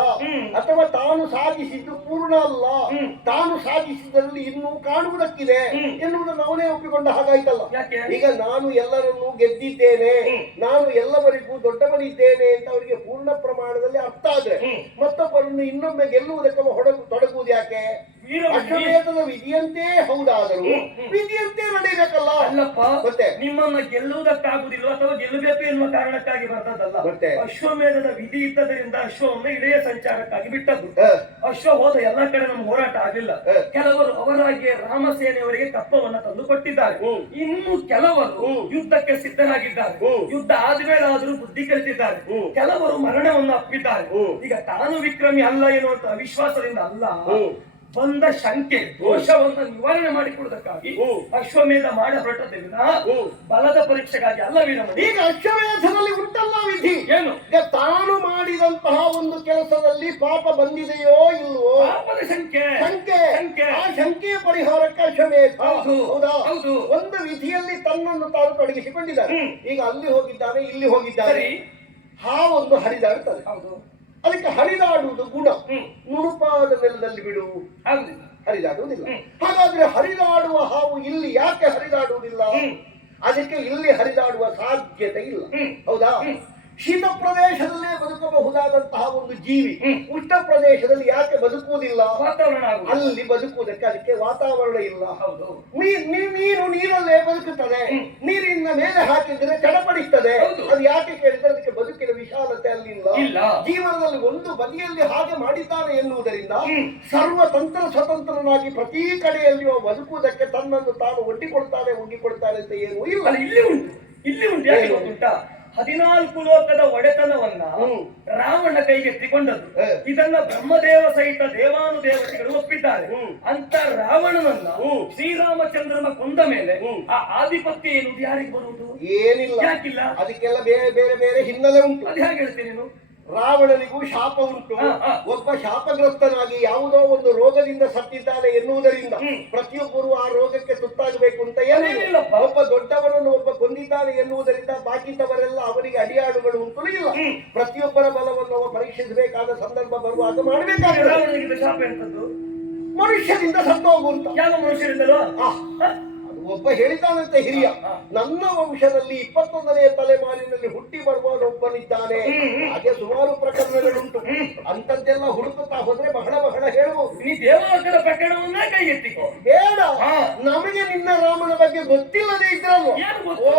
ಅಥವಾ ತಾನು ಸಾಧಿಸಿದ್ದು ಪೂರ್ಣ ಅಲ್ಲ. ತಾನು ಸಾಧಿಸಿದಲ್ಲಿ ಇನ್ನೂ ಕಾಣುವುದಕ್ಕಿದೆ. ಎನ್ನುವುದನ್ನು ಅವನೇ ಒಪ್ಪಿಕೊಂಡ ಹಾಗಾಯ್ತಲ್ಲ. ಈಗ ನಾನು ಎಲ್ಲರನ್ನೂ ಗೆದ್ದಿದ್ದೇನೆ ನಾನು ಎಲ್ಲವರಿಗೂ ದೊಡ್ಡವನಿದ್ದೇನೆ ಅಂತ ಅವರಿಗೆ ಪೂರ್ಣ ಪ್ರಮಾಣದಲ್ಲಿ ಅರ್ಥ ಆದ್ರೆ ಮತ್ತೊಬ್ಬರನ್ನು ಮತ್ತೊಬ್ಬರನ್ನು ಇನ್ನೊಮ್ಮೆ ಗೆಲ್ಲುವುದಕ್ಕೆ ಹೊಡಗು ತೊಡಗುವುದು ಯಾಕೆ? ವಿಧಿಯಂತೆ ಹೌದಾದರೂ. ವಿಧಿಯಂತೆ ನಡೆಯಬೇಕಲ್ಲ? ಅಲ್ಲಪ್ಪ ಮತ್ತೆ? ನಿಮ್ಮನ್ನ ಗೆಲ್ಲುವುದಕ್ಕಾಗುದಿಲ್ಲ ಅಥವಾ ಗೆಲ್ಲಬೇಕು ಎನ್ನುವ ಕಾರಣಕ್ಕಾಗಿ ಬರ್ತದಲ್ಲ. ಮತ್ತೆ? ಅಶ್ವಮೇಧದ ವಿಧಿ ಇದ್ದದರಿಂದ ಅಶ್ವವನ್ನು ಇಳೆಯ ಸಂಚಾರಕ್ಕಾಗಿ ಬಿಟ್ಟದ್ದು. ಅಶ್ವ ಹೋದ ಎಲ್ಲ ಕಡೆ ನಮ್ಮ ಹೋರಾಟ ಆಗಿಲ್ಲ. ಕೆಲವರು ಅವರಾಗಿಯೇ ರಾಮಸೇನೆಯವರಿಗೆ ಕಪ್ಪವನ್ನ ತಂದು ಕೊಟ್ಟಿದ್ದಾರೆ. ಇನ್ನು ಕೆಲವರು ಯುದ್ಧಕ್ಕೆ ಸಿದ್ಧರಾಗಿದ್ದಾರೆ. ಯುದ್ಧ ಆದ್ಮೇಲೆ ಆದರೂ ಬುದ್ಧಿ ಕಲಿತಿದ್ದಾರೆ. ಕೆಲವರು ಮರಣವನ್ನು ಅಪ್ಪಿದ್ದಾರೆ. ಈಗ ತಾನು ವಿಕ್ರಮಿ ಅಲ್ಲ ಎನ್ನುವಂತ ಅವಿಶ್ವಾಸದಿಂದ ಅಲ್ಲ. ಬಂದ ಶಂಕೆ ದೋಷವನ್ನು ನಿವಾರಣೆ ಮಾಡಿಕೊಳ್ಳುವುದಕ್ಕಾಗಿ. ಅಶ್ವಮೇಧ ಮಾಡ ಹ್ಮ್. ಬಲದ ಪರೀಕ್ಷೆಗಾಗಿ ಅಲ್ಲ ವೀರಮಣಿ ಈಗ ಅಶ್ವಮೇಧದಲ್ಲಿ ಉಂಟಲ್ಲ ವಿಧಿ ಏನು ಈಗ ತಾನು ಮಾಡಿದಂತಹ ಒಂದು ಕೆಲಸದಲ್ಲಿ ಪಾಪ ಬಂದಿದೆಯೋ ಇಲ್ಲವೋ ಪಾಪದ ಶಂಕೆ ಶಂಕೆ ಶಂಕೆ. ಆ ಶಂಕೆಯ ಪರಿಹಾರಕ್ಕೆ ಅಶ್ವಮೇಧ ಹೌದು. ಹೌದಾ. ಒಂದು ವಿಧಿಯಲ್ಲಿ ತನ್ನನ್ನು ತಾನು ತೊಡಗಿಸಿಕೊಂಡಿದ್ದಾರೆ. ಈಗ ಅಲ್ಲಿ ಹೋಗಿದ್ದಾನೆ ಇಲ್ಲಿ ಹೋಗಿದ್ದಾರೆ ಸರಿ. ಒಂದು ಹರಿದಾಗುತ್ತದೆ ಹೌದು ಅದಕ್ಕೆ ಹರಿದಾಡುವುದು ಗುಣ. ನುಣುಪಾದ ನೆಲದಲ್ಲಿ ಬಿಡು. ಆಗುದಿಲ್ಲ ಹರಿದಾಡುವುದಿಲ್ಲ. ಹಾಗಾದ್ರೆ ಹರಿದಾಡುವ ಹಾವು ಇಲ್ಲಿ ಯಾಕೆ ಹರಿದಾಡುವುದಿಲ್ಲ. ಅದಕ್ಕೆ ಇಲ್ಲಿ ಹರಿದಾಡುವ ಸಾಧ್ಯತೆ ಇಲ್ಲ. ಹೌದಾ. ಶೀತ ಪ್ರದೇಶದಲ್ಲೇ ಬದುಕಬಹುದಾದಂತಹ ಒಂದು ಜೀವಿ. ಉಷ್ಣ ಪ್ರದೇಶದಲ್ಲಿ ಯಾಕೆ ಬದುಕುವುದಿಲ್ಲ? ವಾತಾವರಣ ಅಲ್ಲಿ ಬದುಕುವುದಕ್ಕೆ ಅದಕ್ಕೆ ವಾತಾವರಣ ಇಲ್ಲ. ಹೌದು. ನೀರು ನೀರಲ್ಲೇ ಬದುಕುತ್ತದೆ. ನೀರಿನ ಮೇಲೆ ಹಾಕಿದ್ರೆ ಚಡಪಡಿಸ್ತದೆ. ಅದು ಯಾಕೆ ಕೇಳಿದ್ರೆ ಅದಕ್ಕೆ ಬದುಕಿನ ವಿಶಾಲತೆ ಅಲ್ಲಿ ಇಲ್ಲ. ಜೀವನದಲ್ಲಿ ಒಂದು ಬದಿಯಲ್ಲಿ ಹಾಗೆ ಮಾಡಿದ್ದಾನೆ ಎನ್ನುವುದರಿಂದ ಹ್ಮ್. ಸರ್ವ ತಂತ್ರ ಸ್ವತಂತ್ರನಾಗಿ ಪ್ರತಿ ಕಡೆಯಲ್ಲಿಯೂ ಬದುಕುವುದಕ್ಕೆ ತನ್ನನ್ನು ತಾನು ಒಡ್ಡಿಕೊಳ್ತಾನೆ ಒಡ್ಡಿಕೊಳ್ತಾನೆ ಅಂತ ಏನು ಇಲ್ಲ. ಇಲ್ಲಿ ಉಂಟು. ಇಲ್ಲಿ ಉಂಟು? ಗೊತ್ತುಂಟಾ? ಹದಿನಾಲ್ಕು ಲೋಕದ ಒಡೆತನವನ್ನ. ರಾವಣ ಕೈಗೆ ತಿಕೊಂಡದ್ದು ಇದನ್ನ ಬ್ರಹ್ಮದೇವ ಸಹಿತ ದೇವಾನುದೇವತೆಗಳು ಒಪ್ಪಿದ್ದಾರೆ. ಅಂತ ರಾವಣನನ್ನ. ಶ್ರೀರಾಮಚಂದ್ರನ ಕೊಂದ ಮೇಲೆ ಹ್ಮ್. ಆ ಆಧಿಪತ್ಯ ಏನು? ಯಾರಿಗೆ ಬರುವುದು? ಏನಿಲ್ಲ. ಯಾಕಿಲ್ಲ? ಅದಕ್ಕೆಲ್ಲ ಬೇರೆ ಬೇರೆ ಬೇರೆ ಹಿನ್ನೆಲೆ ಉಂಟು. ಅದು ಹೇಗೆ ಹೇಳ್ತೀನಿ ನೀನು? ರಾವಣನಿಗೂ ಶಾಪ ಉಂಟು. ಒಬ್ಬ ಶಾಪಗ್ರಸ್ತನಾಗಿ ಯಾವುದೋ ಒಂದು ರೋಗದಿಂದ ಸತ್ತಿದ್ದಾನೆ ಎನ್ನುವುದರಿಂದ. ಪ್ರತಿಯೊಬ್ಬರು ಆ ರೋಗಕ್ಕೆ ತುತ್ತಾಗಬೇಕು ಅಂತ ಏನಿಲ್ಲ. ಒಬ್ಬ ದೊಡ್ಡವನನ್ನು ಒಬ್ಬ ಕೊಂದಿದ್ದಾನೆ ಎನ್ನುವುದರಿಂದ ಬಾಕಿದವರೆಲ್ಲ ಅವರಿಗೆ ಅಡಿಯಾಡುಗಳು ಉಂಟು ಇಲ್ಲ. ಪ್ರತಿಯೊಬ್ಬರ ಬಲವನ್ನು ಅವ ಪರೀಕ್ಷಿಸಬೇಕಾದ ಸಂದರ್ಭ ಬರುವಾಗ ಮಾಡಬೇಕಾಗಿದೆ ಮನುಷ್ಯರಿಂದ ಸತ್ತೋಗುವಂತ. ಯಾವ ಮನುಷ್ಯರಿಂದಲೋ? ಒಬ್ಬ ಹೇಳಿದಾನಂತೆ ಹಿರಿಯ. ನನ್ನ ವಂಶದಲ್ಲಿ ಇಪ್ಪತ್ತೊಂದನೆಯ ತಲೆಮಾರಿನಲ್ಲಿ ಹುಟ್ಟಿ ಒಬ್ಬನಿದ್ದಾನೆ ಹಾಗೆ ಸುಮಾರು ಪ್ರಕರಣಗಳುಂಟು. ಅಂತದ್ದೆಲ್ಲ ಹುಡುಕುತ್ತಾ ಹೋದ್ರೆ ಬಹಳ ಬಹಳ ಹೇಳುವುದು ನೀ ದೇವಾಲಯದ ಪ್ರಕರಣವನ್ನ ಕೈಗೆತ್ತಿಕೋ ಬೇಡ. ನಮಗೆ ನಿನ್ನ ರಾಮನ ಬಗ್ಗೆ ಗೊತ್ತಿಲ್ಲದೆ ಇದ್ರಲ್ಲ ಓ.